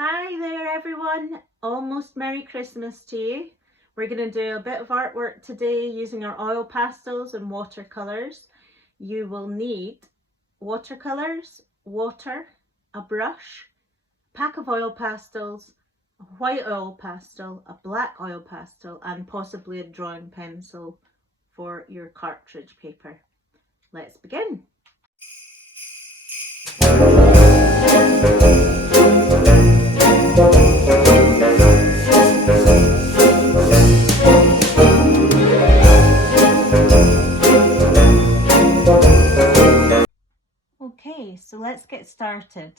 Hi there everyone, almost Merry Christmas to you. We're going to do a bit of artwork today using our oil pastels and watercolours. You will need watercolours, water, a brush, a pack of oil pastels, a white oil pastel, a black oil pastel and possibly a drawing pencil for your cartridge paper. Let's begin. Okay, so let's get started.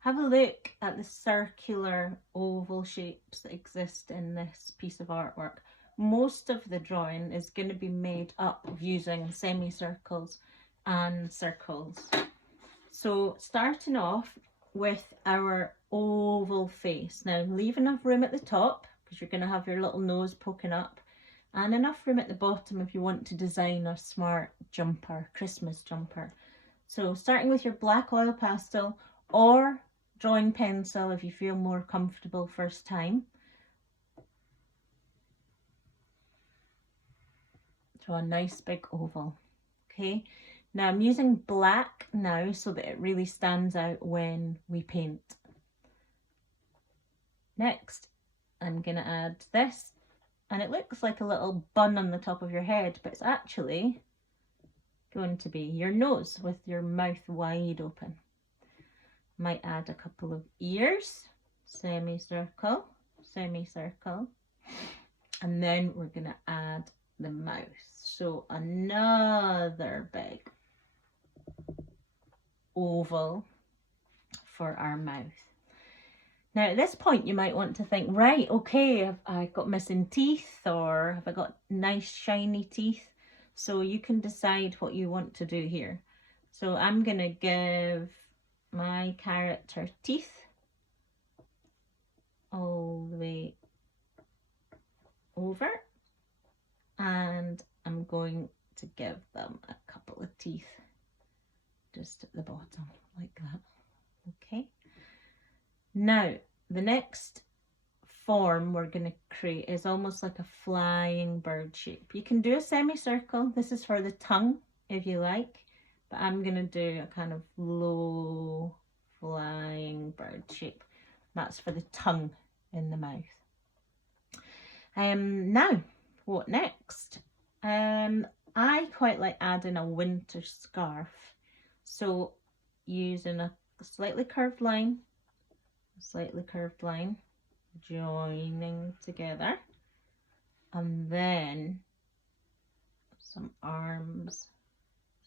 Have a look at the circular oval shapes that exist in this piece of artwork. Most of the drawing is going to be made up of using semicircles and circles. So starting off with our oval face. Now leave enough room at the top because you're going to have your little nose poking up, and enough room at the bottom if you want to design a smart jumper, Christmas jumper. So starting with your black oil pastel or drawing pencil if you feel more comfortable first time. Draw a nice big oval. Okay, now I'm using black now so that it really stands out when we paint. Next, I'm going to add this, and it looks like a little bun on the top of your head, but it's actually going to be your nose with your mouth wide open. Might add a couple of ears, semicircle, semicircle, and then we're going to add the mouth. So another big oval for our mouth. Now at this point you might want to think, right, okay, have I got missing teeth or have I got nice shiny teeth? So you can decide what you want to do here. So I'm going to give my character teeth all the way over, and I'm going to give them a couple of teeth just at the bottom like that. Okay, now the next form we're going to create is almost like a flying bird shape. You can do a semicircle. This is for the tongue if you like, but I'm going to do a kind of low flying bird shape. That's for the tongue in the mouth. Now what next? I quite like adding a winter scarf, so using a slightly curved line, joining together, and then some arms,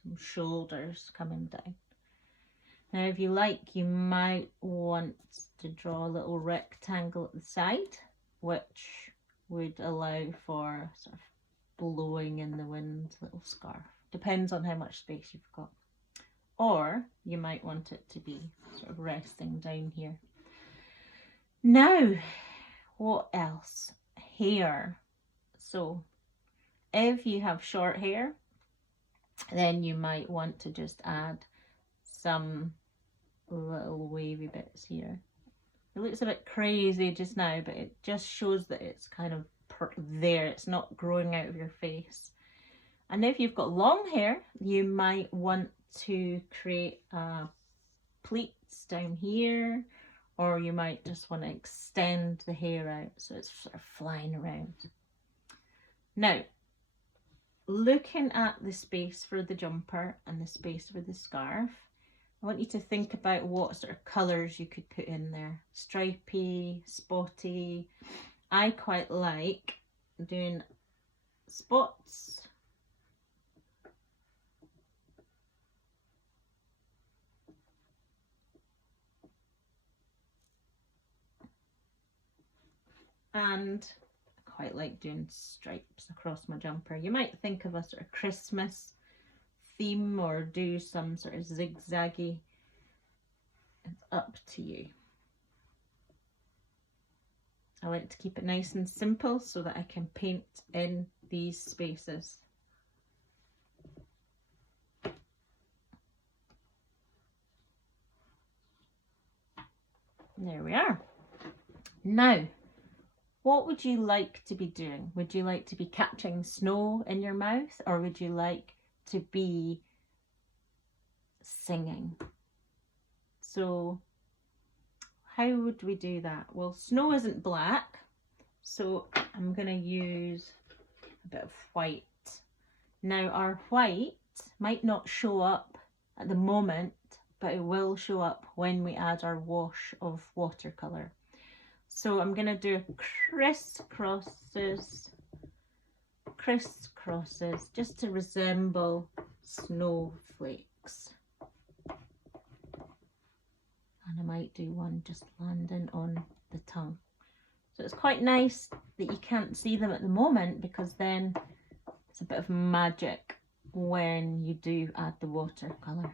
some shoulders coming down. Now if you like, you might want to draw a little rectangle at the side, which would allow for sort of blowing in the wind little scarf. Depends on how much space you've got. Or you might want it to be sort of resting down here. Now, what else? Hair. So if you have short hair, then you might want to just add some little wavy bits here. It looks a bit crazy just now, but it just shows that it's kind of there. It's not growing out of your face. And if you've got long hair, you might want to create pleats down here, or you might just want to extend the hair out so it's sort of flying around. Now, looking at the space for the jumper and the space for the scarf, I want you to think about what sort of colours you could put in there. Stripy, spotty. I quite like doing spots. And I quite like doing stripes across my jumper. You might think of a sort of Christmas theme or do some sort of zigzaggy. It's up to you. I like to keep it nice and simple so that I can paint in these spaces. There we are. Now, what would you like to be doing? Would you like to be catching snow in your mouth, or would you like to be singing? So how would we do that? Well, snow isn't black, so I'm going to use a bit of white. Now, our white might not show up at the moment, but it will show up when we add our wash of watercolour. So I'm going to do crisscrosses, just to resemble snowflakes. And I might do one just landing on the tongue. So it's quite nice that you can't see them at the moment, because then it's a bit of magic when you do add the watercolour.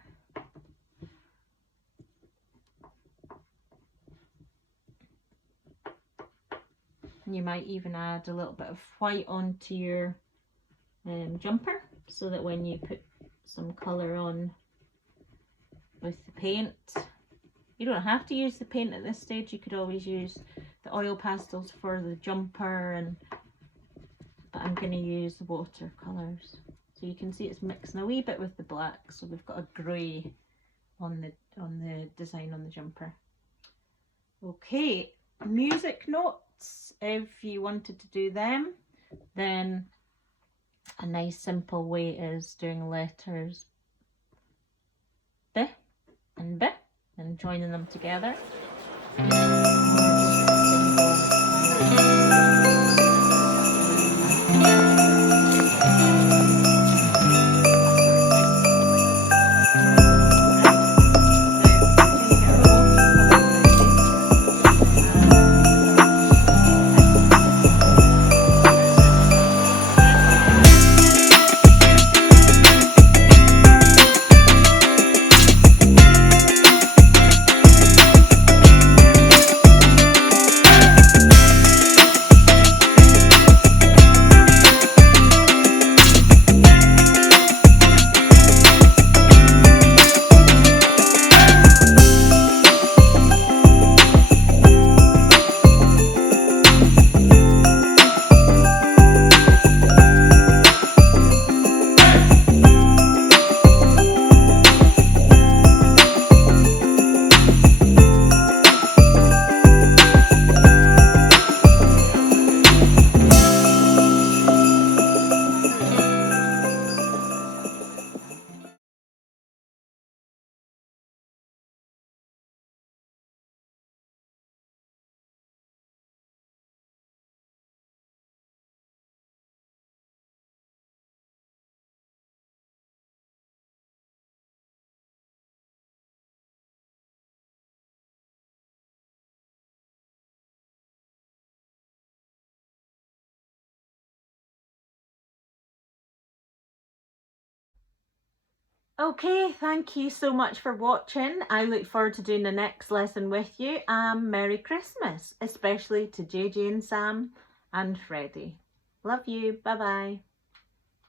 And you might even add a little bit of white onto your jumper, so that when you put some colour on with the paint, you don't have to use the paint at this stage. You could always use the oil pastels for the jumper, but I'm going to use the watercolours. So you can see it's mixing a wee bit with the black, so we've got a grey on the design on the jumper. Okay, music notes. If you wanted to do them, then a nice simple way is doing letters B and B and joining them together. Okay, thank you so much for watching. I look forward to doing the next lesson with you. Merry Christmas, especially to JJ and Sam and Freddie. Love you. Bye bye.